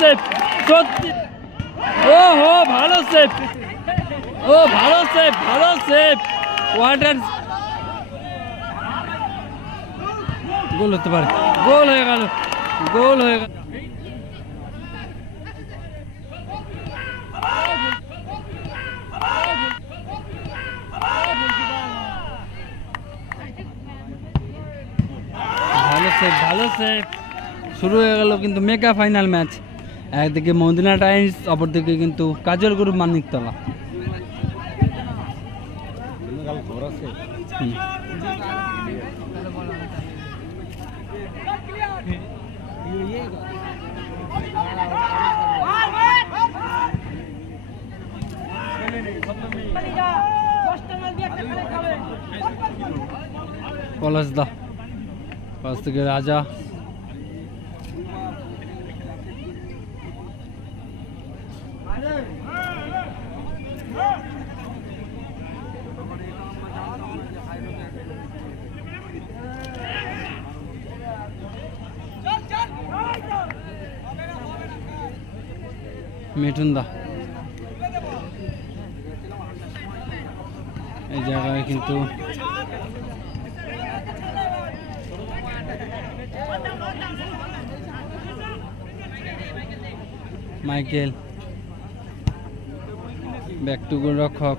Save সত্যি। ও হো ভালো সেভ ও, ভালো সেভ ভালো সেভ ওয়াটার গোল হতে পারে। গোল হয়ে গেল। গোল হয়ে গেল। ভালো সেভ ভালো সেভ শুরু হয়ে গেল কিন্তু মেগা ফাইনাল ম্যাচ একদিকে মদিনা টাইমস অপরদিকে কিন্তু কাজল গ্রুপ মানিকতলা হুম। পলাশ দা পলাশ থেকে রাজা মিঠুন দা এই জায়গায় কিন্তু মাইকেল ব্যাক টু গোলরক্ষক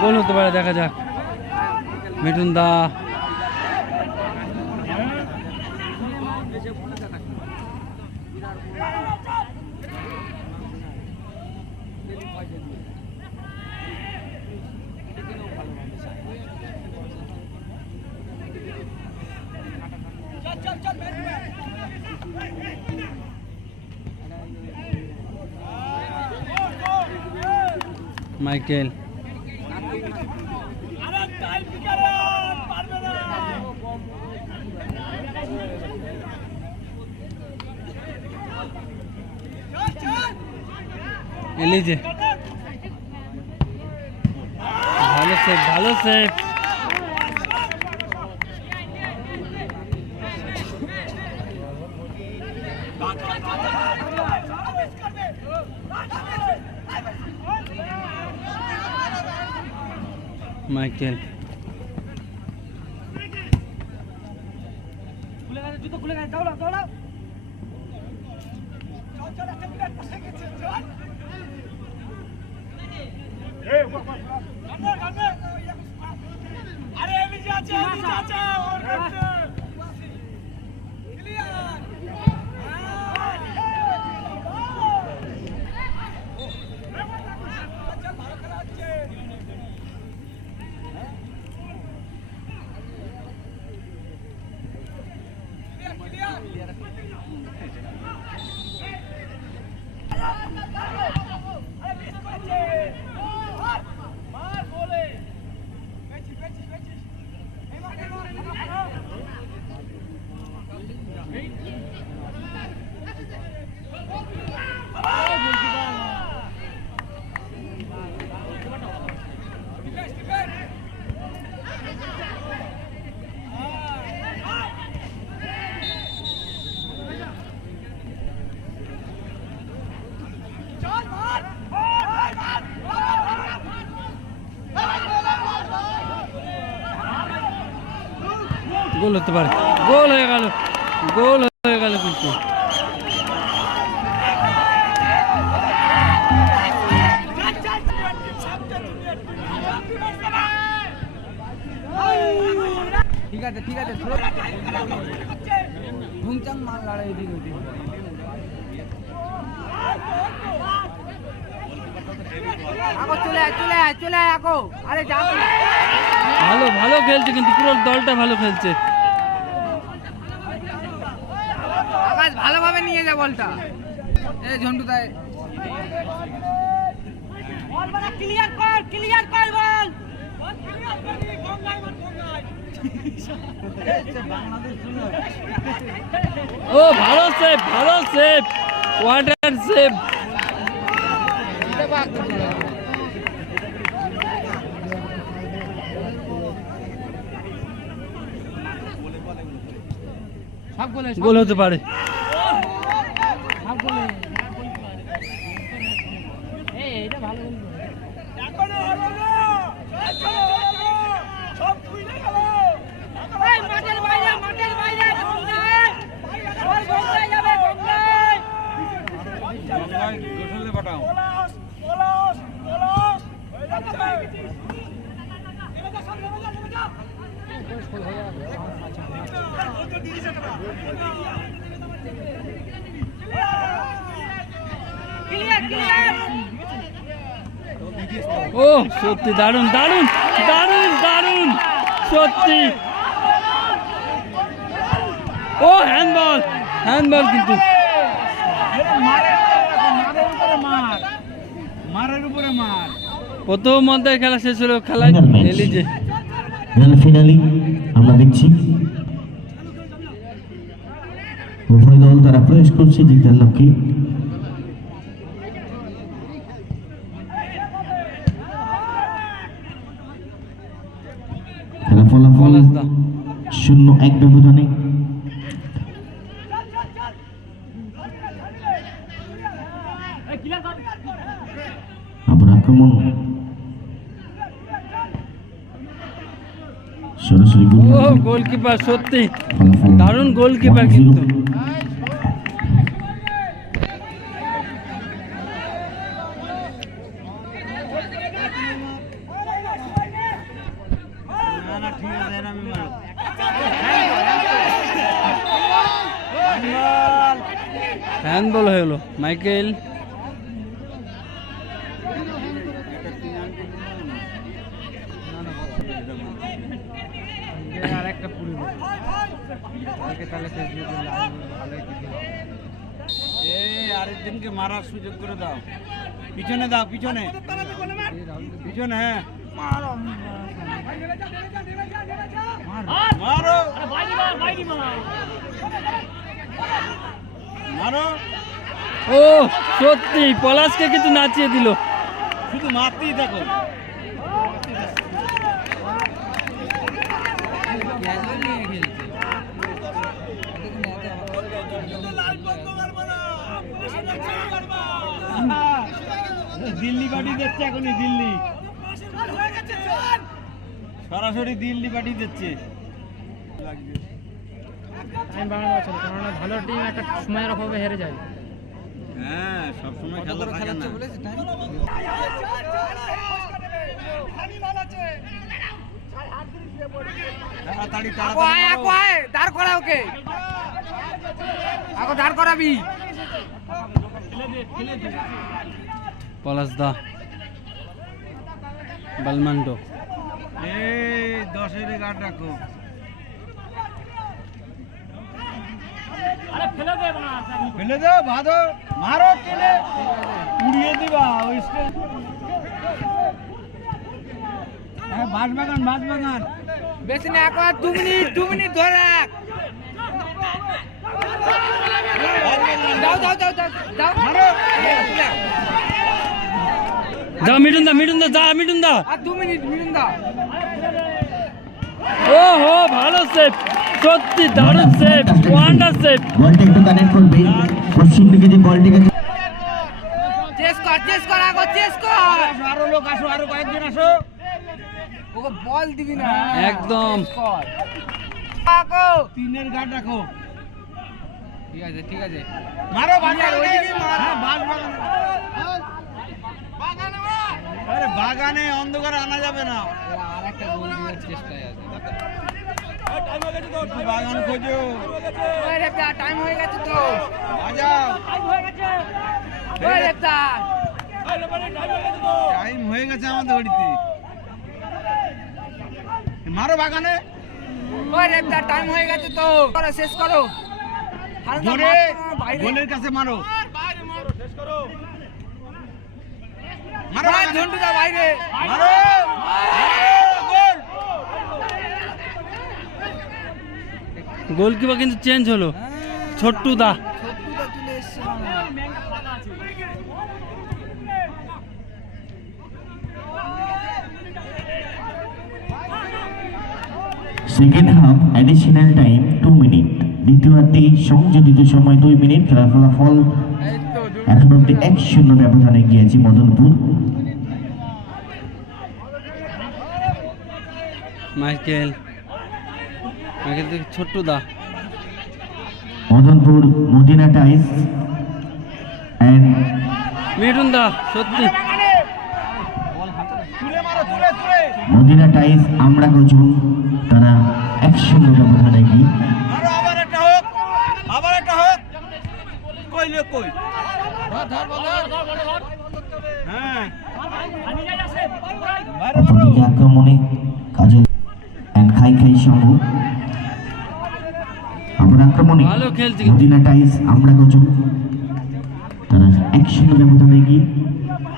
গোল হতে পারে দেখা যাক। মিঠুন দা। মাইকেল এলিজে ভালো সেভ ভালো সেভ মাইকেল। জুতো খুলে গেছে দৌড়াও দৌড়াও আরে এলিজি আছে এলিজি আছে ওর কাছে ক্লিয়ার আচ্ছা ভালো খেলা হচ্ছে ক্লিয়ার ক্লিয়ার আরে মিস করেছে মার মার বলে পেছি পেছি পেছি এই মার এই মার এই মার ডিফেন্স ডিফেন্স চল মার মার মার গোল হতে পারে। গোল হয়ে গেল। গোল হয়ে গেল কিন্তু। ঠিক আছে ঠিক আছে মাল লড়াই এদিক ওদিক ভালো ভালো খেলছে কিন্তু পুরো দলটা ভালো খেলছে। নিয়ে যা বলটা। এই ঝন্টু তাই। বল বল ক্লিয়ার কর ক্লিয়ার কর বল। বল ক্লিয়ার করবি গঙ্গায় বল গঙ্গায় ও ভালো সেভ ভালো সেভ ওয়াটার সেভ গোল। হতে পারে সব গোলে এই এটা ভালো গোল এখনও হলো না এখনও হলো না সব খুইলে গেল এই মাঠের বাইরে মাঠের বাইরে গঙ্গায় বল গঙ্গায় যাবে গঙ্গায় গোসলে পাঠাও পলাশ পলাশ পলাশ হয়ে যাচ্ছে নেমে যা সব নেমে যা নেমে যা ক্লিয়ার ক্লিয়ার ও সত্যি দারুণ দারুণ দারুণ দারুণ সত্যি। ও হ্যান্ডবল হ্যান্ডবল কিন্তু। প্রথম খেলা শেষ হলো match. এলিজে গ্র্যান্ড ফিনালি আমরা দেখছি। উভয় দল তারা প্রয়াস করছে জিতার লক্ষ্যে খেলা ফলাফল পলাশদা শূন্য এক ব্যবধানে। আবার আক্রমণ। সরাসরি গোলকিপার সত্যি। দারুণ গোলকিপার 1-0 কিন্তু হ্যান্ডবল হয়ে গেলো মাইকেল আরেকটা পুরি কালকে তাহলে ফেসবুকে লাইভ ভালো এই আরেকজনকে মারার সুযোগ করে দাও পিছনে দাও পিছনে পিছনে হ্যাঁ মারো মারো ও, সত্যি, পলাশকে কিন্তু নাচিয়ে দিল। শুধু মারতেই দেখো দিল্লি পাঠিয়ে দিচ্ছে এখনই, দিল্লি। সরাসরি দিল্লি পাঠিয়ে দিচ্ছে। আমি বাংলা ভালো টিম একটা সময়ের অভাবে হেরে যায়। হ্যাঁ সবসময় খেলা থাকে না তাড়াতাড়ি আকো আয় দাঁড় করা ওকে আকো দাঁড় করাবি পলাশদা বালমান্ডো এই দশের গার্ড রাখো ফেলে দাও বাঁধো মারো কেলে উড়িয়ে দিবা ওই স্টেজ। হ্যাঁ বেশি না আকো আর দু মিনিট দু মিনিট ধরে রাখ। দাও দাও দাও দাও দাও। মারো। যা মিটুন দা মিটুন দা যা মিটুন দা। আর দু মিনিট মিলুন দাও ও হো ভালো সেভ সত্যি দারুণ সেভ ওয়ান্ডার সেভ বলটা একটু কানেক্ট করবে। পশ্চিম দিকে যে বলটি গেছে চেস কর চেস কর আগো চেস কর। আরও লোক আসো আরও কয়েকজন আসো। ওকে বল দিবি না। একদম। আগো। তিনের গার্ড রাখো। ঠিক আছে ঠিক আছে। মারো ওইদিকে বাগানে মার। হ্যাঁ বাঁশবাগান আরে বাগানে অন্ধকারে আনা যাবে না। আর একটা গোল দেওয়ার চেষ্টায় আছে। একটু বাগান খোঁজো টাইম হয়ে গেছে তো টাইম হয়ে গেছে রেপটা টাইম হয়ে গেছে আমাদের মারো বাগানে টাইম হয়ে গেছে তো শেষ করো গোলের কাছে মারো মারো বাগানে। ঝন্টুদা বাইরে মারো গোল গোলকিপার কিন্তু চেঞ্জ হলো। Chhottu da second half additional time two minute দ্বিতীয়ার্ধে সংযোজিত সময় দুই মিনিট খেলার ফলাফল এখন অব্দি এক শূন্য ব্যবধানে গিয়েছে Madanpur. Michael. Chhottu da. Madanpur Madina Times and Mithun da সত্যি। মদিনা টাইস আমরা গজুন তারা এক শূন্য ব্যবধানে এগিয়ে মারো আবার কিন্তু। মদিনা টাইস আমরা গজুন তারা এক শূন্য ব্যবধানে এগিয়ে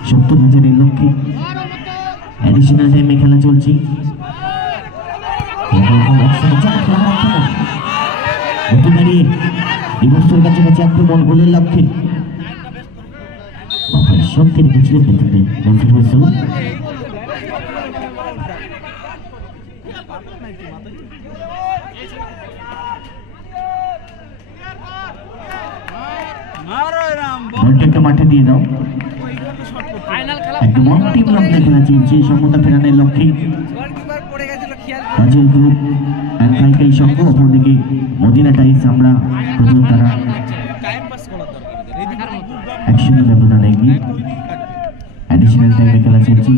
সত্তর হাজারের লক্ষ্যে অ্যাডিশনাল টাইমে খেলা চলছে। একশো বিভস্তের কাছাকাছি আক্রমণ গোলের লক্ষ্যে। শক্তির পেতে দেয় রেফারি হুইসেল মারো এরাম বলটা একটা মাঠে দিয়ে দাও। একদম অন্তিম লক্ষ্যে খেলা চলছে সমতা ফেরানোর লক্ষ্যে। কাজল গ্রুপ অ্যান্ড কাইকাই সংঘ অপরদিকে মদিনা টাইস আমরা প্রচুর তারা এক শূন্য ব্যবধানে এগিয়ে অ্যাডিশনাল টাইমে খেলা চলছে।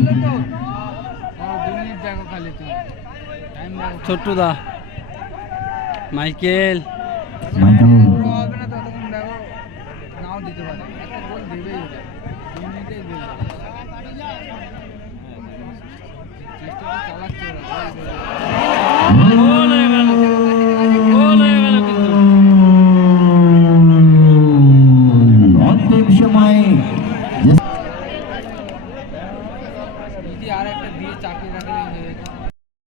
ছোট্টু দা মাইকেল। মাইকেল।